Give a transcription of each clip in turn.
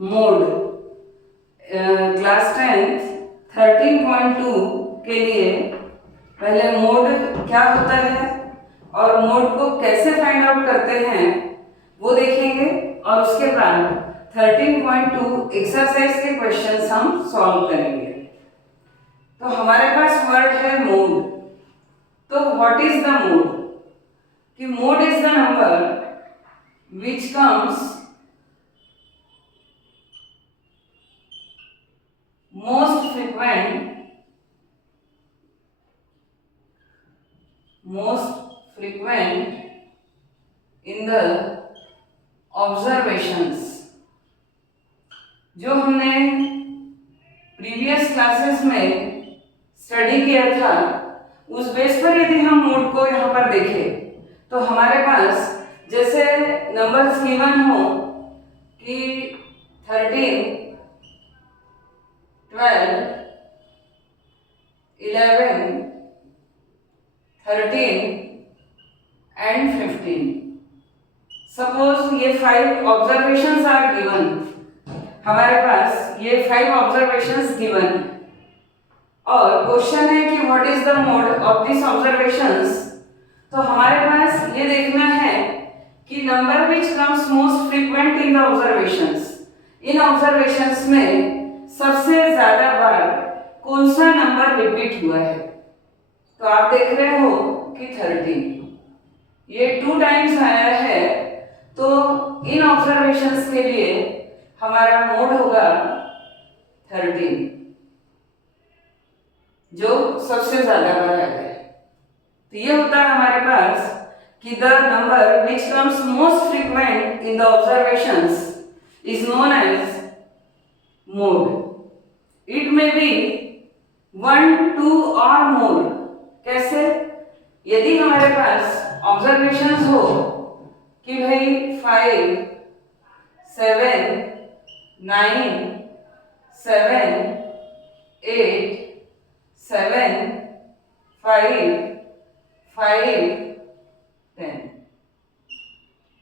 Mode class 10th 13.2 के लिए पहले मोड क्या होता है और मोड को कैसे फाइंड आउट करते हैं वो देखेंगे, और उसके बाद 13.2 एक्सरसाइज के क्वेश्चंस हम सॉल्व करेंगे। तो हमारे पास वर्ड है मोड। तो व्हाट इज द मोड? कि mode is the number which comes most frequent in the observations। जो हमने प्रीवियस क्लासेस में स्टडी किया था उस बेस पर यदि हम मोड को यहाँ पर देखें तो हमारे पास जैसे नंबर्स गिवन हो कि 13, 12, 11, 13 एंड 15। सपोज ये 5 ऑब्जर्वेशंस आर गिवन। हमारे पास ये 5 ऑब्जर्वेशंस गिवन और क्वेश्चन है कि what is the mode of this observations. तो हमारे पास ये देखना है कि number which comes most frequent in the observations, in observations में सबसे ज्यादा बार कौन सा नंबर रिपीट हुआ है। तो आप देख रहे हो कि 13 ये 2 टाइम्स आया है, तो इन ऑब्जर्वेशंस के लिए हमारा मोड होगा 13 जो सबसे ज्यादा बार आया है। तो ये होता है हमारे पास कि the number which comes most frequent in the observations is known as mode. It may be 1, 2 और मोर। कैसे? यदि हमारे पास ऑब्जर्वेशंस हो कि भाई 5, 7, 9, 7, 8, 7, 5, 5, 10।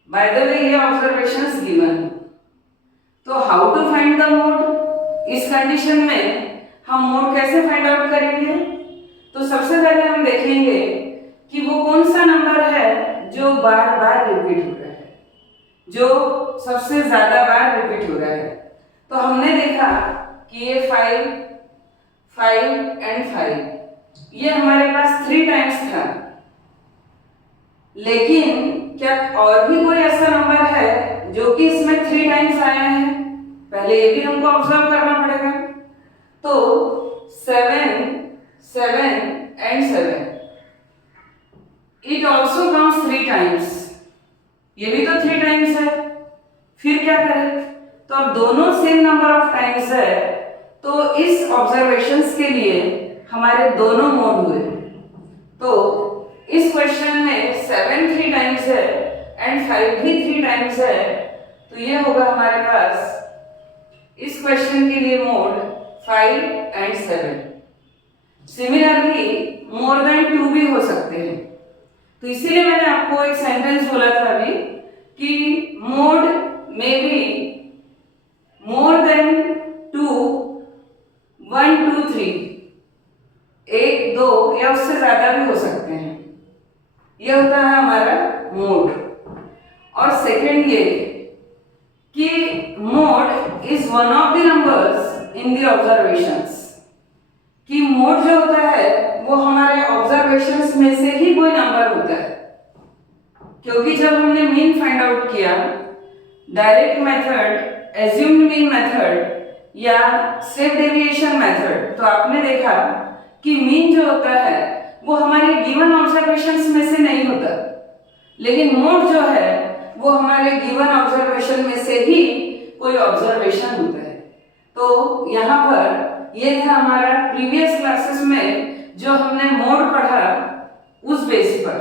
बाय द वे ये ऑब्जर्वेशंस गिवन। तो how to find the mode? इस कंडीशन में हम मोड कैसे फाइंड आउट करेंगे? तो सबसे पहले हम देखेंगे कि वो कौन सा नंबर है जो बार बार रिपीट हो रहा है, जो सबसे ज्यादा बार रिपीट हो रहा है। तो हमने देखा कि ये 5, 5 एंड 5 ये हमारे पास 3 टाइम्स था। लेकिन क्या और भी कोई ऐसा नंबर है जो कि इसमें 3 टाइम्स आया है? पहले ये भी हमको ऑब्जर्व करना पड़ेगा। तो 7, 7 and 7 it also comes 3 times. ये भी तो 3 टाइम्स है। फिर क्या करें? तो अब दोनों सेम नंबर ऑफ टाइम्स है, तो इस ऑब्जर्वेशंस के लिए हमारे दोनों मोड हुए। तो इस क्वेश्चन में 7 3 टाइम्स है एंड 5 भी 3 टाइम्स है, तो ये होगा हमारे पास इस क्वेश्चन के लिए mode 5 and 7। Similarly more than 2 भी हो सकते हैं। तो इसीलिए मैंने आपको एक सेंटेंस बोला था अभी कि mode may be more than 2, 1, 2, 3, 1, 2 या उससे ज्यादा भी हो सकते हैं। यह होता है हमारा मोड। और सेकेंड ये कि mode is one of the numbers in the observations. कि मोड जो होता है वो हमारे ऑब्जर्वेशंस में से ही कोई नंबर होता है। क्योंकि जब हमने मीन फाइंड आउट किया, direct method, assumed mean method या स्टेप डेविएशन मेथड, तो आपने देखा कि मीन जो होता है वो हमारे गिवन ऑब्जर्वेशंस में से नहीं होता, लेकिन मोड जो है वो हमारे गिवन ऑब्जर्वेशन में से ही कोई ऑब्जर्वेशन होता है। तो यहाँ पर ये था हमारा प्रीवियस क्लासेस में जो हमने मोड पढ़ा उस बेस पर।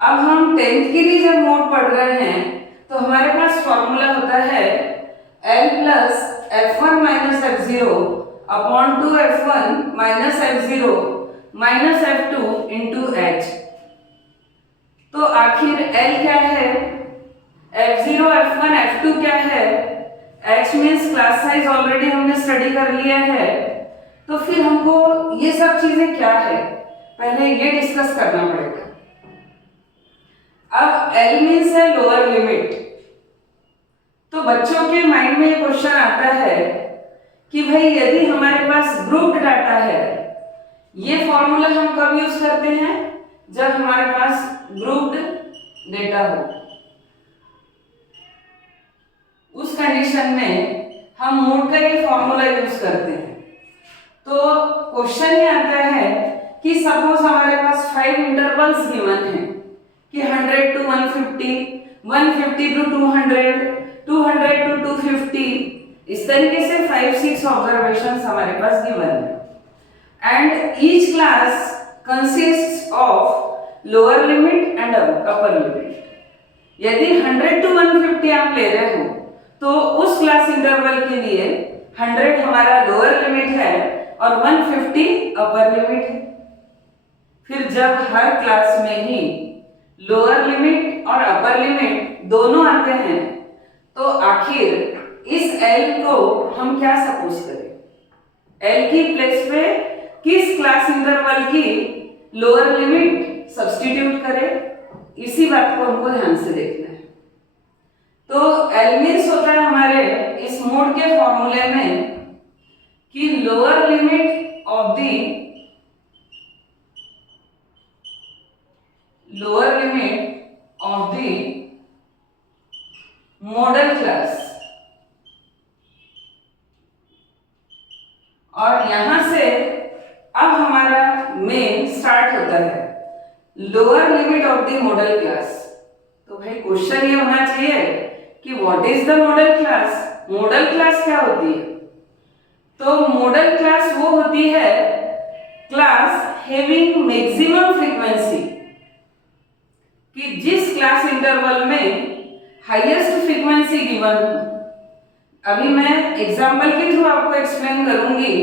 अब हम 10th के लिए जब मोड पढ़ रहे हैं तो हमारे पास फॉर्मूला होता है L plus F1 minus F0 upon 2 F1 minus F0 minus F2 into H। तो आखिर L क्या है, F0, F1, F2 क्या है, H means class size already हमने स्टडी कर लिया है, तो फिर हमको ये सब चीजें क्या है पहले ये डिस्कस करना पड़ेगा। अब L मीन्स है लोअर लिमिट। तो बच्चों के माइंड में ये क्वेश्चन आता है कि भाई यदि हमारे पास ग्रुप्ड डाटा है, ये फॉर्मूला हम कब यूज करते हैं जब हमारे पास ग्रुप्ड डेटा हो, उस कंडीशन में हम मोड का ये फॉर्मूला यूज करते हैं। तो क्वेश्चन ये आता है कि सपोज हमारे पास 5 इंटरवल्स गिवन है कि 100 to 150, 150 to 200, 200 to 250, इस तरीके से 5-6 ऑब्जर्वेशंस हमारे पास गिवन है and each class consists of lower limit and upper limit. यदि 100 to 150 आप ले रहे हो तो उस क्लास इंटरवल के लिए 100 हमारा लोअर लिमिट है और 150 अपर लिमिट है। फिर जब हर क्लास में ही लोअर लिमिट और अपर लिमिट दोनों आते हैं तो आखिर इस L को हम क्या सपोज करें, L की प्लेस पे किस क्लास इंटरवल की लोअर लिमिट सब्स्टिट्यूट करें, इसी बात को हमको ध्यान से देखना है। तो L मीन्स होता है हमारे इस मोड के फॉर्मूले में कि lower limit of the modal class, और यहां से अब हमारा मेन स्टार्ट होता है lower limit of the modal class. तो भाई क्वेश्चन ये होना चाहिए कि what is the modal class. Modal class क्या होती है? तो मॉडल क्लास वो होती है क्लास हैविंग मैक्सिमम फ्रीक्वेंसी, कि जिस क्लास इंटरवल में हाईएस्ट फ्रीक्वेंसी गिवन हो। अभी मैं एग्जांपल के थ्रू आपको एक्सप्लेन करूंगी।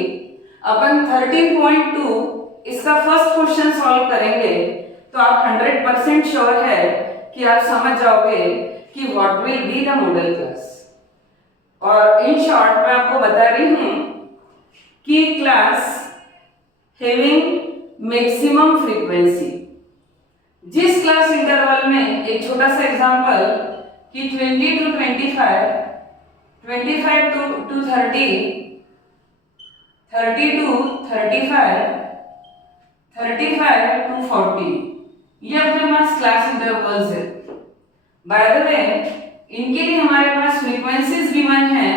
अपन 13.2 इसका फर्स्ट क्वेश्चन सॉल्व करेंगे तो आप 100% श्योर है कि आप समझ जाओगे कि what will be the modal class. और इन शॉर्ट मैं आपको बता रही हूं कि क्लास हैविंग मैक्सिमम फ्रीक्वेंसी, जिस क्लास इंटरवल में, एक छोटा सा एग्जांपल कि 20 to 25, 25 to 30, 30 to 35, 35 to 40, ये अपने पास क्लास इंटरवल्स है। बाय द वे इनके लिए हमारे पास फ्रीक्वेंसीज गिवन है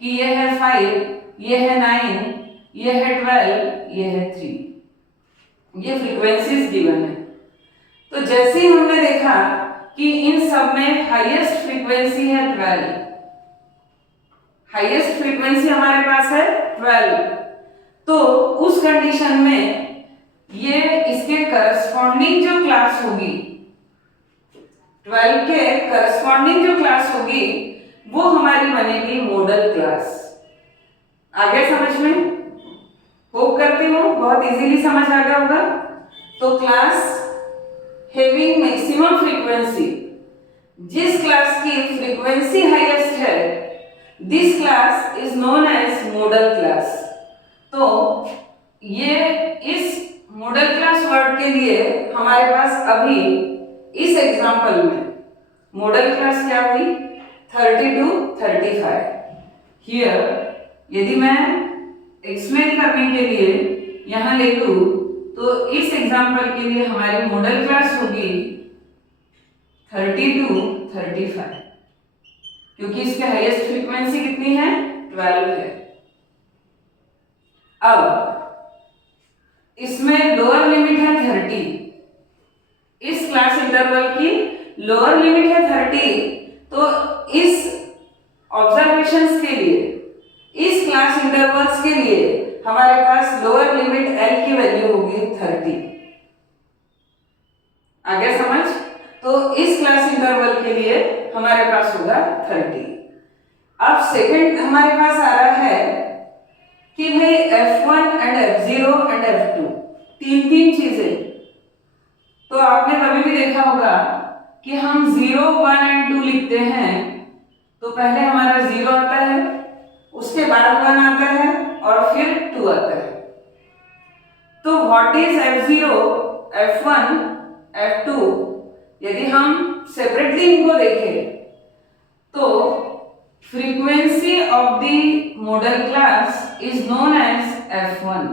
कि ये है 5, ये है 9, ये है 12, ये है 3, ये फ्रीक्वेंसीज गिवन है। तो जैसे ही हमने देखा कि इन सब में हाईएस्ट फ्रीक्वेंसी है 12, हाईएस्ट फ्रीक्वेंसी हमारे पास है 12, तो उस कंडीशन में ये इसके करस्पॉन्डिंग जो क्लास होगी, 12 के करस्पॉन्डिंग जो क्लास होगी वो हमारी बनेगी मॉडल क्लास। आगे समझ में? होप करती हूँ बहुत इजीली समझ आ गया होगा। तो क्लास हैविंग मैक्सिमम फ्रीक्वेंसी, जिस क्लास की फ्रीक्वेंसी हाईएस्ट है, this class is known as modal class. तो ये इस मॉडल क्लास वर्ड के लिए हमारे पास अभी इस एग्जांपल में मॉडल क्लास क्या हुई 30 to 35। हियर यदि मैं एक्सप्लेन करने के लिए यहां ले लूं तो इस एग्जांपल के लिए हमारी मॉडल क्लास होगी 30 to 35, क्योंकि इसके हाईएस्ट फ्रीक्वेंसी कितनी है 12 है। अब इसमें लोअर लिमिट है 30, इस क्लास इंटरवल की लोअर लिमिट है 30, तो इस ऑब्जर्वेशंस के लिए, इस क्लास इंटरवल्स के लिए हमारे पास लोअर लिमिट L की वैल्यू होगी 30। आगे समझ? तो इस क्लास इंटरवल के लिए हमारे पास होगा 30। अब सेकंड हमारे पास आ रहा है कि भाई F1 and F0 and F2 तीन चीजें। तो आपने कभी भी देखा होगा कि हम 0, 1 एंड 2 लिखते हैं तो पहले हमारा 0 आता है, उसके बाद 1 आता है और फिर 2 आता है। तो what is F0, F1, F2? यदि हम सेपरेटली इनको देखें तो frequency of the modal class is known as F1।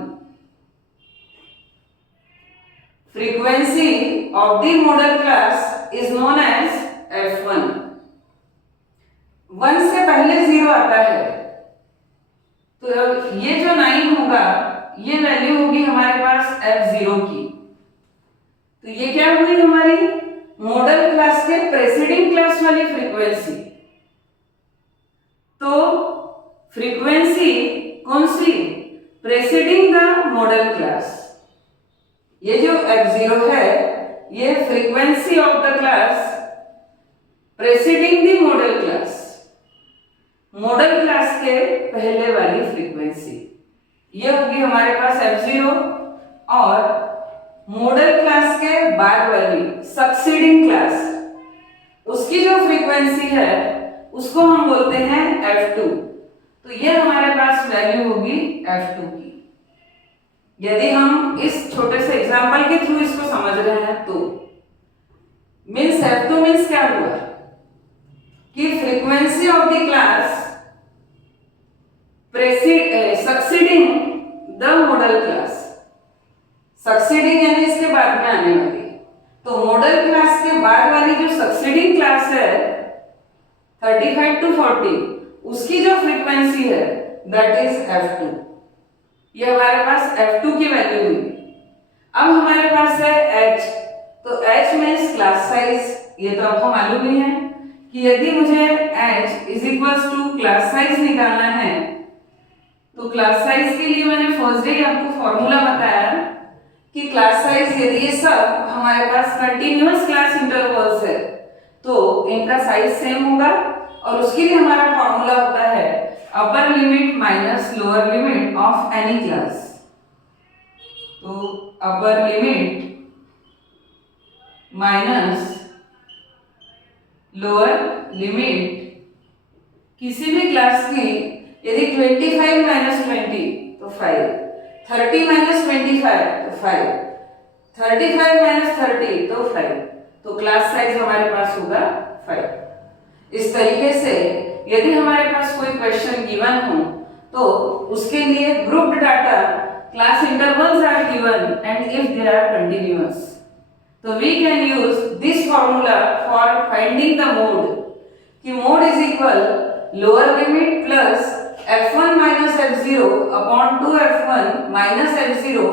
Frequency of the modal class is known as F1। 1 से पहले 0 आता है, तो ये जो 9 होगा ये वैल्यू होगी हमारे पास F0 की। तो ये क्या हुई हमारी मॉडल क्लास के प्रेसीडिंग क्लास वाली फ्रीक्वेंसी। तो फ्रीक्वेंसी कौन सी? Preceding the modal class. ये जो F0 है ये frequency of the class preceding the modal class, modal class के पहले वाली फ्रीक्वेंसी। ये होगी हमारे पास F0 और मॉडल क्लास के बाद वाली सक्सीडिंग क्लास उसकी जो फ्रीक्वेंसी है उसको हम बोलते हैं F2। तो ये हमारे पास वैल्यू होगी F2 की। यदि हम इस छोटे से एग्जांपल के थ्रू इसको समझ रहे हैं तो मीन्स F2 मीन्स क्या हुआ कि frequency of the class succeeding the modal class. Succeeding यानी इसके बाद में आने वाली, तो मॉडल क्लास के बाद वाली जो सक्सीडिंग क्लास है 35 to 40 उसकी जो फ्रीक्वेंसी है दैट इज F2। ये हमारे पास F2 की वैल्यू हुई। अब हमारे पास है H। तो H मीन्स क्लास साइज। ये तो आपको मालूम ही है कि यदि मुझे H is equals to class size निकालना है तो क्लास साइज के लिए मैंने फर्स्ट डे आपको फॉर्मूला बताया कि क्लास साइज यदि ये सब हमारे पास कंटिन्यूअस क्लास इंटरवल्स है तो इनका साइज सेम होगा और उसके लिए हमारा फॉर्मूला होता है upper limit minus lower limit of any class. तो upper limit minus lower limit किसी भी क्लास की, यदि 25 माइनस 20 तो 5, 30 माइनस 25 तो 5, 35 माइनस 30 तो 5, तो क्लास साइज हमारे पास होगा 5। इस तरीके से यदि हमारे पास कोई क्वेश्चन गिवन हो तो उसके लिए grouped data class intervals are given and if they are continuous तो we can use this formula for finding the mode कि mode is equal lower limit plus F1 minus F0 upon 2F1 minus F0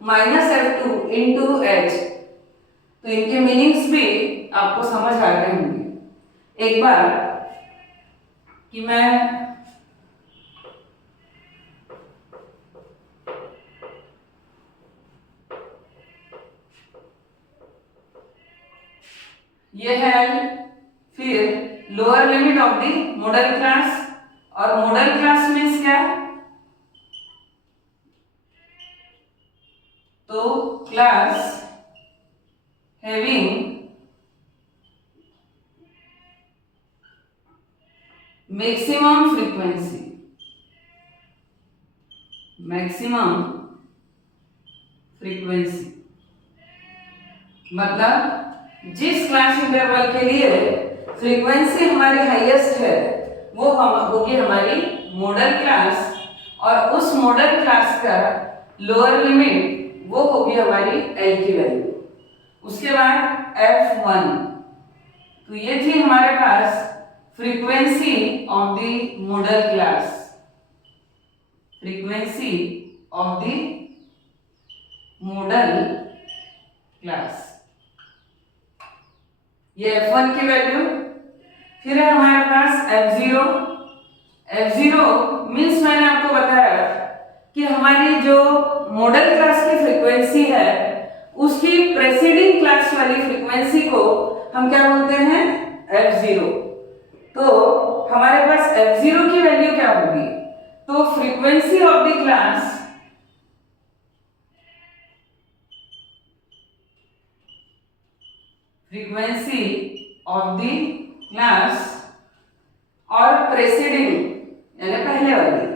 minus F2 into H। तो इनके meanings भी आपको समझ आ गए होंगे। एक बार कि मैं ये है फिर lower limit of the modal class, और मॉडल क्लास मीन्स क्या? तो class having maximum frequency, maximum frequency मतलब जिस क्लास इंटरवल के लिए फ्रीक्वेंसी हमारी हाईएस्ट है वो होगी हमारी मॉडल क्लास, और उस मॉडल क्लास का लोअर लिमिट वो होगी हमारी L की वैल्यू। उसके बाद F1। तो ये थी हमारे पास frequency of the modal class, frequency of the modal class, ये F1 की वैल्यू। फिर है हमारे पास F0। F0 मीन्स मैंने आपको बताया कि हमारी जो मॉडल क्लास की फ्रीक्वेंसी है उसकी प्रेसीडिंग क्लास वाली फ्रीक्वेंसी को हम क्या बोलते हैं? F0। तो हमारे पास F0 की वैल्यू क्या होगी? तो frequency of the class of the class और प्रेसिडिंग यानी पहले वाली,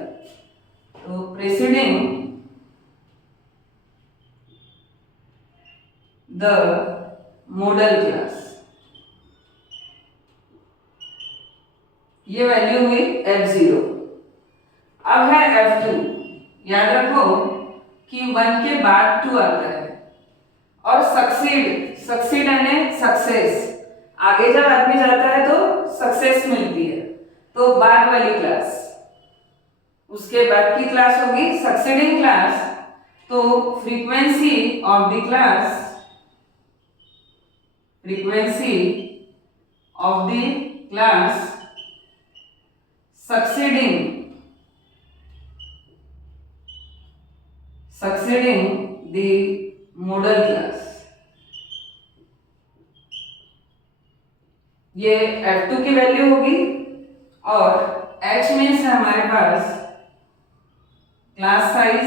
तो प्रेसिडिंग द मॉडल क्लास, ये वैल्यू हुई F0। अब है F2। याद रखो कि 1 के बाद 2 आता है और सक्सीड यानी सक्सेस, आगे जब आदमी जाता है तो सक्सेस मिलती है, तो बाद वाली क्लास, उसके बाद की क्लास होगी सक्सीडिंग क्लास। तो frequency of the class succeeding the model class, ये F2 की वैल्यू होगी। और H मीन्स है हमारे पास क्लास साइज,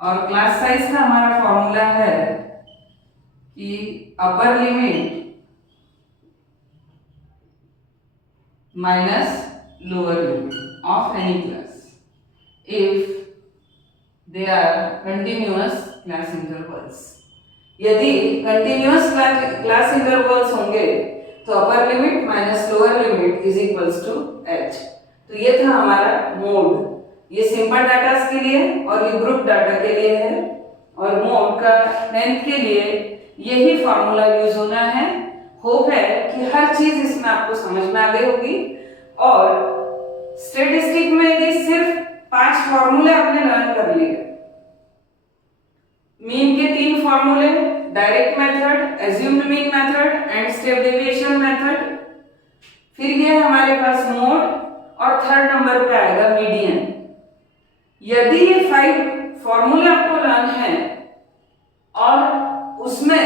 और क्लास साइज का हमारा फॉर्मूला है कि upper limit minus lower limit of any class if they are continuous class intervals. यदि कंटिन्यूअस क्लास इंटरवल्स होंगे तो upper limit minus lower limit is equals to H। तो ये था हमारा मोड, ये सिंपल डाटा के लिए और ये ग्रुप डाटा के लिए है, और मोड का लेंथ के लिए यही फॉर्मूला यूज होना है। होप है कि हर चीज इसमें आपको समझ में आ गई होगी। और स्टैटिस्टिक में यदि सिर्फ 5 फॉर्मूले आपने लर्न कर लिए, मीन के 3 फॉर्मूले, direct method, assumed mean method and step deviation method, फिर ये हमारे पास मोड, और थर्ड नंबर पे आएगा मीडियन। यदि ये 5 फॉर्मूले आपको लर्न है और उसमें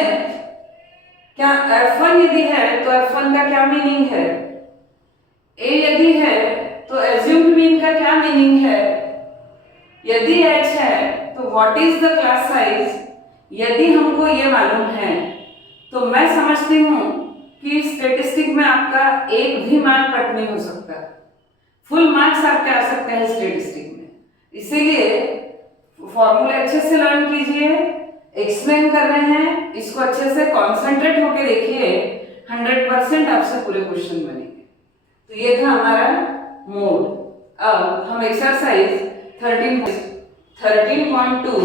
क्या F1 यदि है तो F1 का क्या मीनिंग है, A यदि है तो एज्यूम्ड मीन का क्या मीनिंग है, यदि H है तो what is the class size, यदि हमको ये मालूम है तो मैं समझती हूँ कि स्टैटिस्टिक में आपका एक भी मार्क कट नहीं हो सकता, फुल मार्क्स आपके आ सकते हैं स्टैटिस्टिक में। इसीलिए फॉर्मूले अच्छे से लर्न कीजिए, एक्सप्लेन कर रहे हैं, इसको अच्छे से कॉन्सेंट्रेट होके देखिए, 100% आपसे पूरे क्वेश्चन बनेंगे। तो ये था हमारा मोड। अब हम एक्सरसाइज 13.2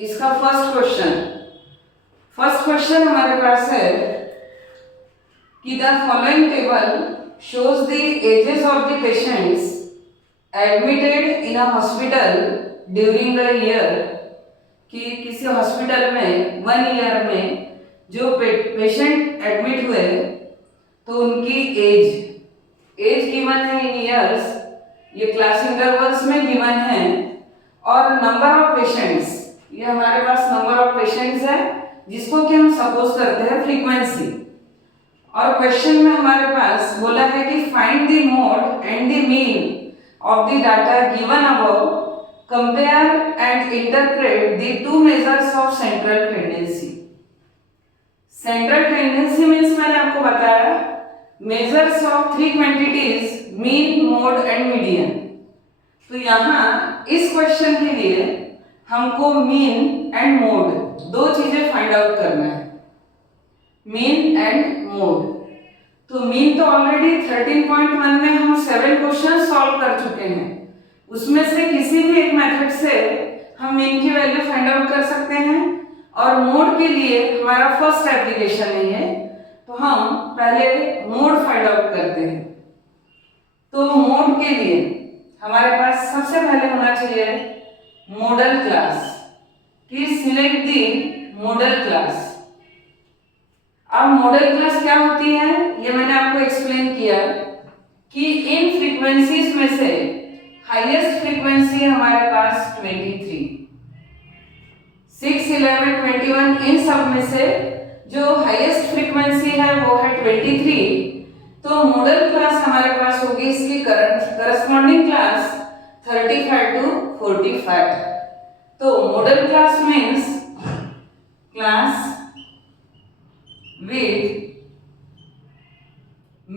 इसका फर्स्ट क्वेश्चन हमारे पास है कि the following table shows the ages of the patients admitted in a hospital during a year, कि किसी हॉस्पिटल में 1 ईयर में जो पेशेंट एडमिट हुए तो उनकी एज गिवन है इन ईयर्स, ये क्लास इंटरवल्स में गिवन है, और नंबर ऑफ पेशेंट्स, ये हमारे पास नंबर ऑफ पेशेंट्स है जिसको कि हम सपोज करते हैं फ्रीक्वेंसी। और क्वेश्चन में हमारे पास बोला है कि find the mode and the mean of the data given above, compare and interpret the 2 measures of central tendency. Central tendency means मैंने आपको बताया measures of 3 quantities mean, mode and median. तो यहाँ इस क्वेश्चन के लिए हमको मीन एंड मोड 2 चीजें फाइंड आउट करना है, मीन एंड मोड। तो मीन तो ऑलरेडी 13.1 में हम 7 क्वेश्चन सॉल्व कर चुके हैं, उसमें से किसी भी एक मेथड से हम मीन की वैल्यू फाइंड आउट कर सकते हैं। और मोड के लिए हमारा फर्स्ट एप्लीकेशन है ये, तो हम पहले मोड फाइंड आउट करते हैं। तो मोड के लिए हमारे पास सबसे पहले होना चाहिए मॉडल क्लास, कि सिलेक्ट दी मॉडल क्लास। अब मॉडल क्लास क्या होती है ये मैंने आपको एक्सप्लेन किया कि इन फ्रीक्वेंसीज में से हाईएस्ट फ्रीक्वेंसी हमारे पास 23, 6, 11, 21, इन सब में से जो हाईएस्ट फ्रीक्वेंसी है वो है 23। तो मॉडल क्लास हमारे पास होगी इसकी करस्पॉन्डिंग क्लास 35 to 45। तो model class means class with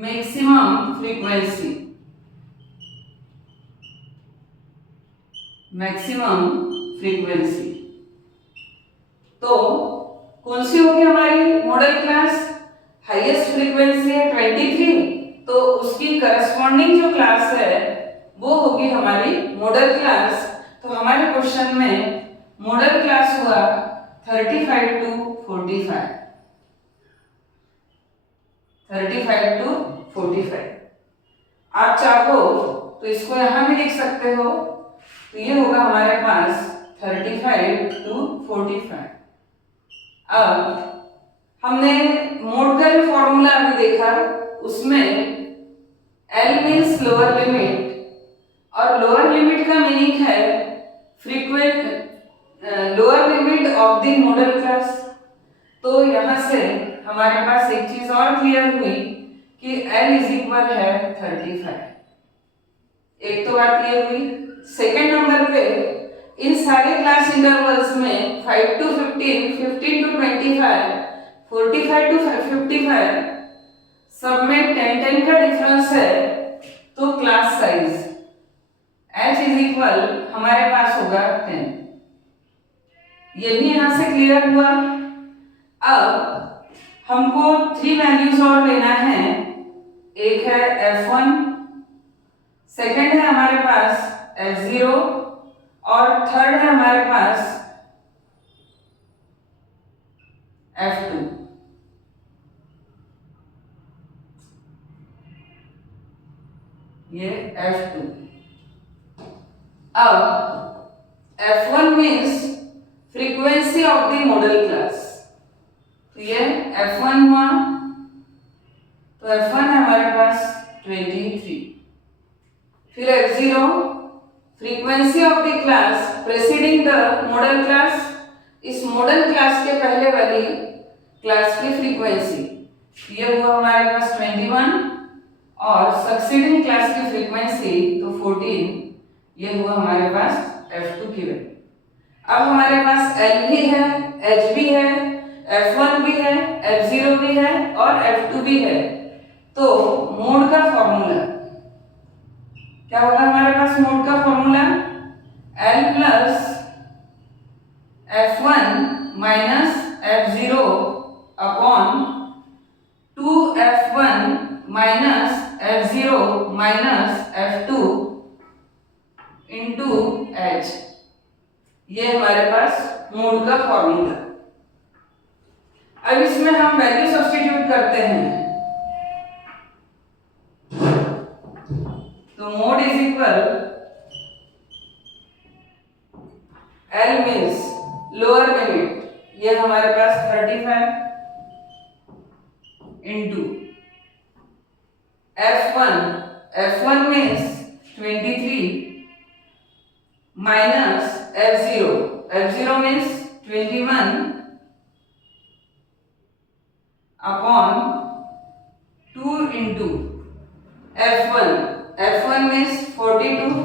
maximum frequency, maximum frequency. तो कौन सी होगी हमारी मॉडल क्लास? हाईएस्ट फ्रीक्वेंसी है 23, तो उसकी करस्पॉन्डिंग जो क्लास है वो होगी हमारी मॉडल क्लास। तो हमारे क्वेश्चन में मॉडल क्लास हुआ 35 to 45, 35 to 45। आप चाहो तो इसको यहां भी लिख सकते हो, तो ये होगा हमारे पास 35 to 45। अब हमने मोड का जो फॉर्मूला अभी देखा, उसमें L मीन्स लोअर लिमिट, और लोअर लिमिट का मीनिंग है lower limit of the modal class. तो यहां से हमारे पास एक चीज और क्लियर हुई कि L इज इक्वल है 35। एक तो बात क्लियर हुई। सेकेंड नंबर पे इन सारे क्लास इंटरवल्स में 5 to 15, 15 to 25, 45 to 55 सब में 10 का डिफरेंस है। तो class size H is equal हमारे पास होगा 10। ये भी यहां से क्लियर हुआ। अब हमको 3 वैल्यूज और लेना है। एक है F1, सेकंड है हमारे पास F0, और थर्ड है हमारे पास F2। ये F2। अब F1 means frequency of the modal class, तो ये F1 हुआ। तो F1 है हमारे पास 23। फिर F0 frequency of the class preceding the modal class, इस मॉडल क्लास के पहले वाली क्लास की फ्रीक्वेंसी, ये हुआ हमारे पास 21, और सक्सीडिंग क्लास की फ्रीक्वेंसी तो 14, ये हुआ हमारे पास F2 की वैल्यू। अब हमारे पास L भी है, H भी है, F1 भी है, F0 भी है और F2 भी है। तो मोड का फॉर्मूला क्या होगा हमारे पास? मोड का formula L plus F1 minus F0 upon 2F1 minus F0 minus F2 into H। ये हमारे पास मोड का फॉर्मूला। अब इसमें हम वैल्यू सब्स्टिट्यूट करते हैं। तो mode is equal L means lower limit, ये हमारे पास 35 into F1 means 23 minus F0 means 21 upon 2 into F1 means 23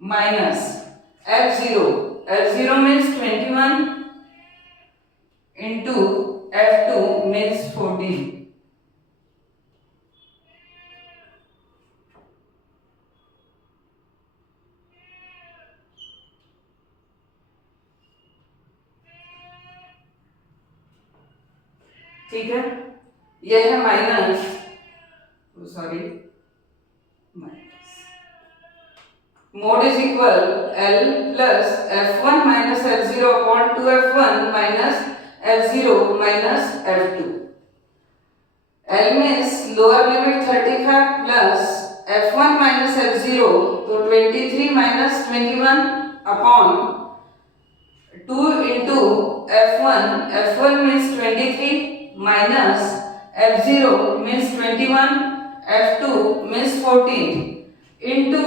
minus F0 means 21 into F2 means 14। ठीक है, यह है minus mode is equal L plus F1 minus F0 upon 2F1 minus F0 minus F2। L means lower limit 35 plus F1 minus F0, तो 23 minus 21 upon 2 into F1 means 23 minus F0 means 21, F2 means 14 into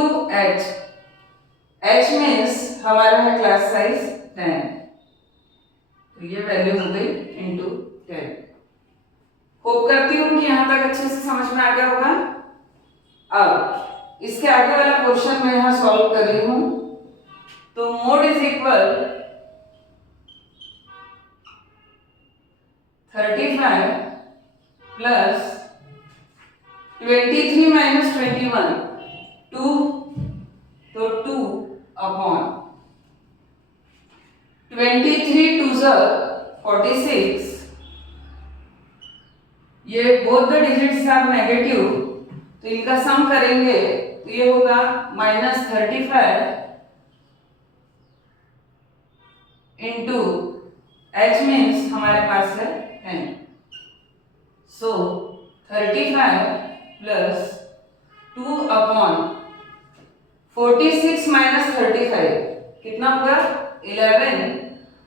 H means हमारा है class size 10। तो ये value हो गई into 10। Hope करती हूँ कि यहाँ तक अच्छे से समझ में आ गया होगा। अब इसके आगे वाला क्वेश्चन मैं यहाँ सॉल्व कर रही हूँ। तो mode is equal 35 plus 23 minus 21 2, तो 2 अपॉन 23 2 46, ये both the digits are negative, तो इनका सम करेंगे तो ये होगा -35 इंटू h मीन्स हमारे पास है 10, सो 35 प्लस 2 अपॉन 46 माइनस 35 कितना होगा 11,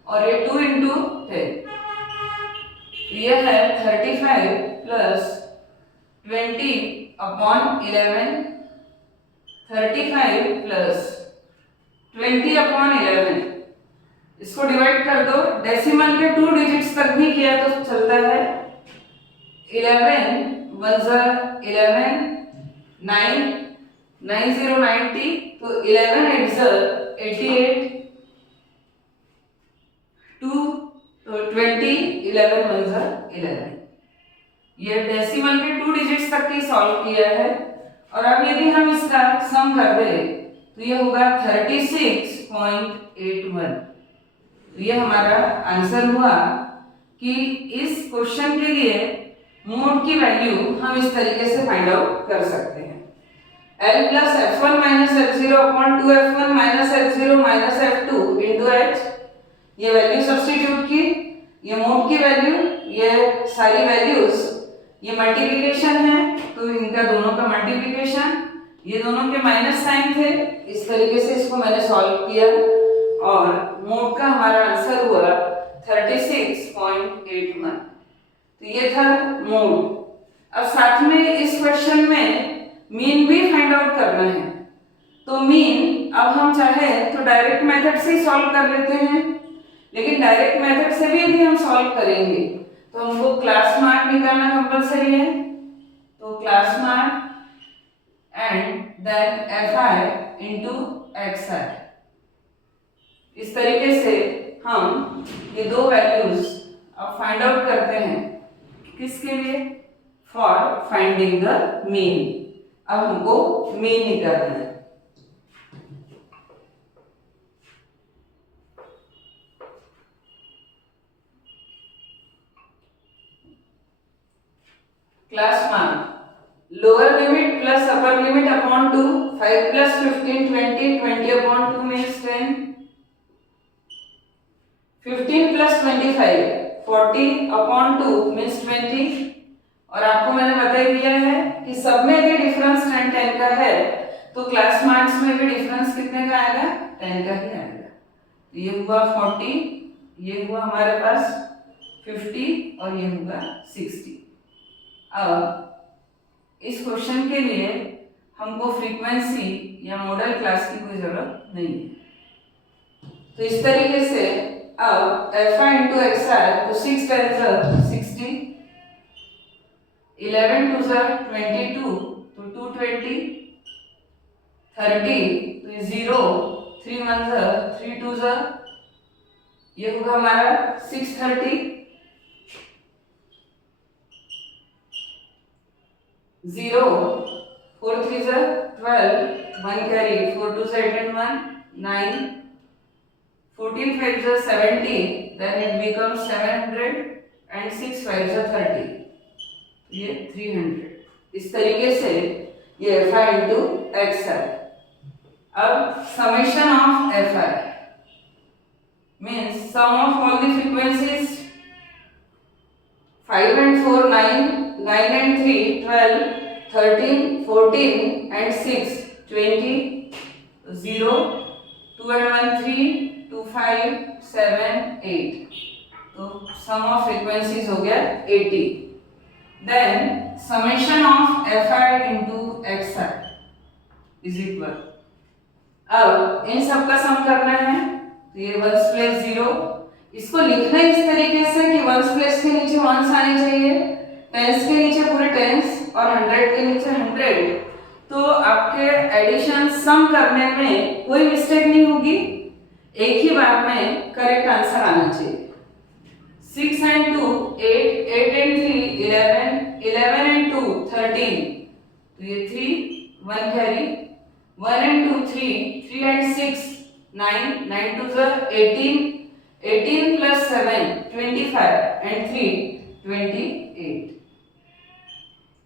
और ये 2 इंटू 10, यह है 35 प्लस 20 अपॉन 11, 35 प्लस 20 अपॉन 11, इसको डिवाइड कर दो, डेसिमल के 2 डिजिट्स तक भी किया तो चलता है। 11 1 11, 9 9 0 90, तो 11 8 88, 2 तो 20 11 1 11, ये डेसिमल के 2 डिजिट्स तक की सॉल्व किया है। और अब यदि हम इसका सम कर दें तो ये होगा 36.81, तो ये हमारा आंसर हुआ कि इस क्वेश्चन के लिए मोड की वैल्यू हम इस तरीके से फाइंड आउट कर सकते हैं। L plus F1 minus F0 upon 2F1 minus F0 minus F2 into H, ये वैल्यू सब्स्टिट्यूट की, ये मोड की वैल्यू, ये सारी वैल्यूज, ये मल्टीप्लिकेशन है तो इनका दोनों का मल्टीप्लिकेशन, ये दोनों के माइनस साइन थे, इस तरीके से इसको मैंने सॉल्व किया और मोड का हमारा आंसर हुआ 36.81, तो ये था मोड। अब साथ में इस क्वेश्चन में मीन भी फाइंड आउट करना है, तो मीन अब हम चाहे तो डायरेक्ट मेथड से ही सॉल्व कर लेते हैं, लेकिन डायरेक्ट मेथड से भी यदि हम सॉल्व करेंगे तो हमको क्लास मार्क निकालना कंपलसरी है, तो class mark and then fi into xi, इस तरीके से हम ये दो वैल्यूज अब फाइंड आउट करते हैं, किसके लिए, फॉर फाइंडिंग द मीन। अब हमको मीन निकालना है। Class mark lower limit plus upper limit upon 2, 5 plus 15 20, 20 upon 2 means 10, 15 plus 25 40 upon 2 means 20, और आपको मैंने बता ही दिया है कि सब में भी डिफरेंस 10 10 का है, तो क्लास मार्क्स में भी डिफरेंस कितने का आएगा, 10 का ही आएगा। तो ये हुआ 40, ये हुआ हमारे पास 50 और ये होगा 60। अब इस क्वेश्चन के लिए हमको फ्रीक्वेंसी या मॉडल क्लास की कोई जरूरत नहीं है, तो इस तरीके से अब fi इंटू xi, तो 6 10 60, 11 2 22, तो 220, 30 तो 0, 3 1 3 2, ये होगा हमारा 630, 0 4 3 12, 1 carry, 4 2 8 and 1 9, 14 5 70, then it becomes 700 and 6 5 30, ये 300, इस तरीके से ये fi इंटू x है। अब summation of fi means sum of all the frequencies 5 and 4 9, 9 and 3 12, 13 14 and 6 20, 0 2 and 1 3, 2 5 7 8, तो sum of frequencies हो गया 80। Then summation of fi into xi is equal, अब इन सब का सम करना है, तो ये 1s प्लस 0, इसको लिखना इस तरीके से कि 1s प्लस के नीचे 1s आने चाहिए, 10s के नीचे पूरे 10s और 100 के नीचे 100, तो आपके एडिशन सम करने में कोई मिस्टेक नहीं होगी, एक ही बार में करेक्ट आंसर आना चाहिए। 6 and 2 8, 8 and 3 11, 11 and 2 13, तो ये 3 1 carry, 1 and 2 3, 3 and 6 9, 9 2 18, 18 plus 7 25 and 3 28,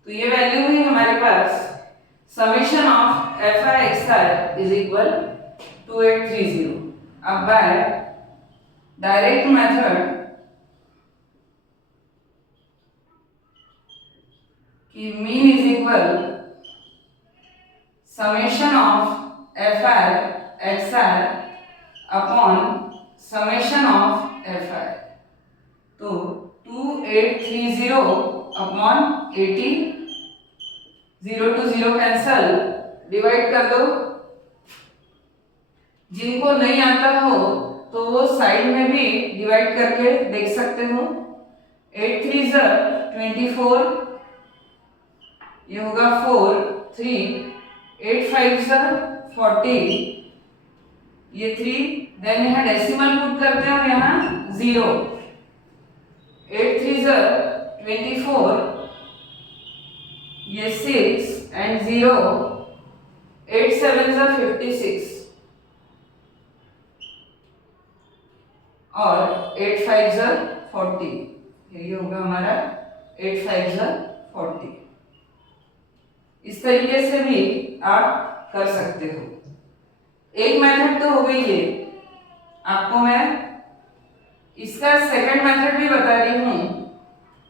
तो ये वैल्यू हुई हमारे पास summation of F I X R is equal 2830। अब बाय डायरेक्ट मेथड कि mean is equal summation of F R X R upon summation of F I, तो 2830 upon 80, 0 to 0 cancel, divide कर दो। जिनको नहीं आता हो तो वो साइड में भी डिवाइड करके देख सकते हो। 8 3 24, ये होगा 4 3, 8 5 40, ये 3, देन यहाँ डेसिमल पुट करते हैं और यहाँ 0, 8 3 24, ये 6 and 0, 8 7 56 और 8 5 40, ये होगा हमारा 8 5 40। इस तरीके से भी आप कर सकते हो। एक मेथड तो हो गई ये, आपको मैं इसका सेकंड मेथड भी बता रही हूँ।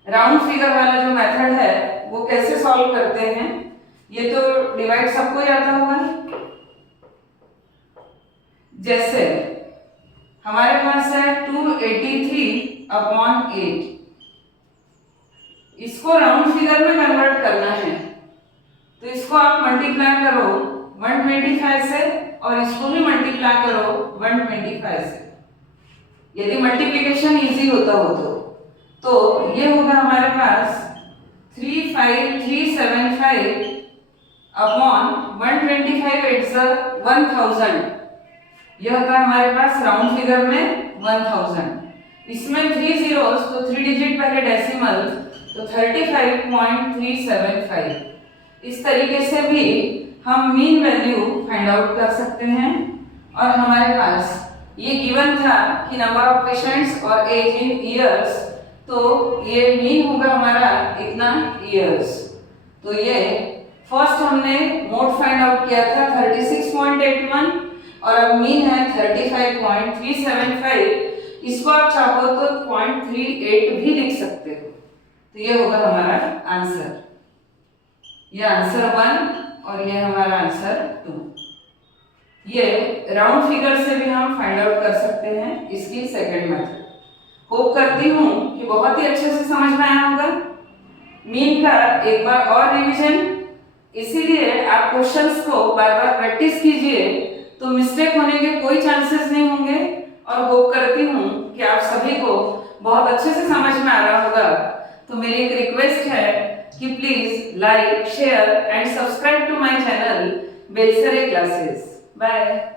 राउंड फिगर वाला जो मेथड है वो कैसे सॉल्व करते हैं, ये तो डिवाइड सबको ही आता होगा। जैसे हमारे पास है 283 अपॉन 8, इसको राउंड फिगर में कन्वर्ट करना है, तो इसको आप मल्टीप्लाई करो 125 से और इसको भी मल्टीप्लाई करो 125 से, यदि मल्टीप्लिकेशन इजी होता हो तो ये होगा हमारे पास 35375 अपॉन 125 8 1000, यह होता है हमारे पास राउंड फिगर में 1000। इसमें 3 zeros तो 3 डिजिट पहले डेसिमल, तो 35.375। इस तरीके से भी हम मीन वैल्यू फाइंड आउट कर सकते हैं। और हमारे पास ये गिवन था कि नंबर ऑफ पेशेंट्स और एज इन इयर्स, तो ये मीन होगा हमारा इतना इयर्स। तो ये फर्स्ट हमने मोड फाइंड आउट किया था 36.81 और अब मीन है 35.375। इसको आप चाहो तो 0.38 भी लिख सकते हो। तो ये होगा हमारा आंसर, ये आंसर 1 और ये हमारा आंसर 2। ये राउंड फिगर से भी हम फाइंड आउट कर सकते हैं इसकी सेकंड मेथड। होप करती हूँ कि बहुत ही अच्छे से समझ में आया होगा। मीन का एक बार और रिवीजन, इसीलिए आप क्वेश्चंस को बार बार प्रैक्टिस कीजिए तो मिस्टेक होने के कोई चांसेस नहीं होंगे। और होप करती हूँ कि आप सभी को बहुत अच्छे से समझ में आ रहा होगा। तो मेरी एक रिक्वेस्ट है कि please like, share and subscribe to my channel Belsare classes. Bye.